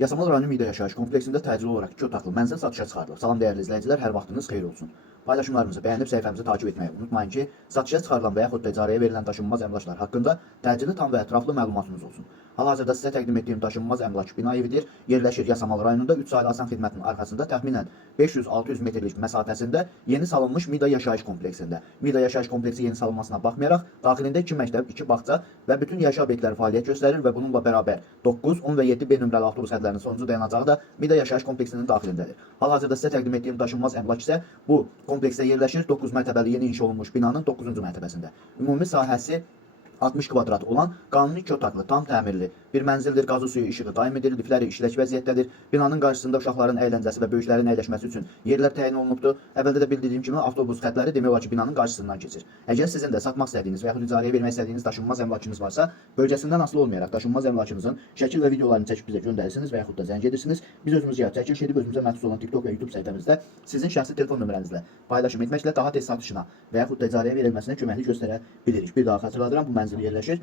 Yasamal rayon Mida yaşayış kompleksində təcili olaraq 2 otaqlı mənzil satışa çıxarılır. Salam dəyərli izləyicilər, hər vaxtınız xeyir olsun. Paylaşımlarımızı bəyənib səhifəmizi takip etməyi unutmayın ki, satışa çıxarılan və yaxud da icarəyə verilən daşınmaz əmlaklar haqqında təcili tam və ətraflı məlumatınız olsun. Hal-hazırda sizə təqdim etdiyim daşınmaz əmlak bina evidir. Yerləşir Yasamal rayonunda 3 saylı asan xidmətinin arxasında təxminən 500-600 metrlik məsafəsində yeni salınmış Mida yaşayış kompleksində. Mida yaşayış kompleksi yeni salınmasına baxmayaraq, daxilində 2 məktəb, 2 bağça və bütün yaşayış obyektləri fəaliyyət göstərir və bununla bərabər 9, 10 və 7B nömrəli avtobus xətlərinin sonuncu dayanacağı da Mida yaşayış kompleksinin daxilindədir. Hal-hazırda sizə təqdim etdiyim daşınmaz əmlak isə bu kompleksdə yerləşir 9 mərtəbəli yeni inşa olunmuş binanın 9-cu mərtəbəsində. Ümumi sahəsi 60 kvadrat olan qanuni 2 otaqlı, tam təmirli bir mənzildir. Qazı suyu işığı daimidir, lifləri işlək vəziyyətdədir. Binanın qarşısında uşaqların əyləncəsi və böyüklərin əyləşməsi üçün yerlər təyin olunubdur. Əvvəldə də bildirdiyim kimi avtobus xətləri demək olar ki, binanın qarşısından keçir. Əgər sizin də satmaq istədiyiniz və yaxud icarəyə vermək istədiyiniz daşınmaz əmlakınız varsa, bölgəsindən asılı olmayaraq daşınmaz əmlakınızın şəkil və videolarını çəkib bizə göndərirsiniz və yaxud da zəng edirsiniz. Biz özümüz ya çəkiliş edib özümüzə məxsus olan TikTok və YouTube səhifəmizdə sizin şəxsi telefon nömrənizlə paylaşım etməklə daha tez satışına və yaxud da icarəyə verilməsinə köməklik göstərə bilirik. Bir daha xatırladıram, bu mənzil yerləşir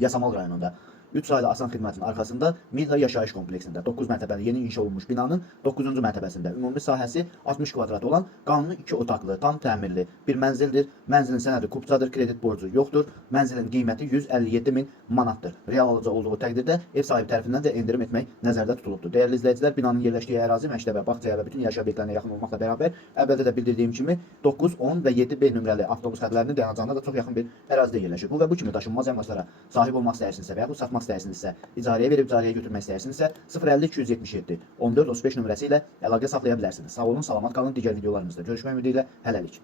Yasamal rayonunda 3 saylı asan xidmətin arxasında Mida yaşayış kompleksində 9 mərtəbəli yeni inşa olunmuş binanın 9-cu mərtəbəsində ümumi sahəsi 60 kvadrat olan qanuni 2 otaqlı, tam təmirli bir mənzildir. Mənzilin sənədi kupçadır, kredit borcu yoxdur. Mənzilin qiyməti 157 min manatdır. Real alıcı olduğu təqdirdə ev sahibi tərəfindən də endirim etmək nəzərdə tutulubdur. Dəyərli izləyicilər, binanın yerləşdiyi ərazi məktəbə, bağçaya və bütün yaşayış obyektlərinə yaxın olmaqla bərabər əvvəldə də bildirdiyim kimi 9, 10 və 7B nömrəli avtobus xətlərinin dayanacağına da çox yaxın bir ərazidə yerləşir. Bu və bu kimi daşınmaz əmlaklara sahib olmaq istəyirsinizsə və yaxud satmaq istəyirsinizsə, icarəyə verib icarəyə götürmək istəyirsinizsə 050 277 14 35 nömrəsi ilə əlaqə saxlaya bilərsiniz. Sağ olun, salamat qalın. Digər videolarımızda görüşmək ümidi ilə hələlik.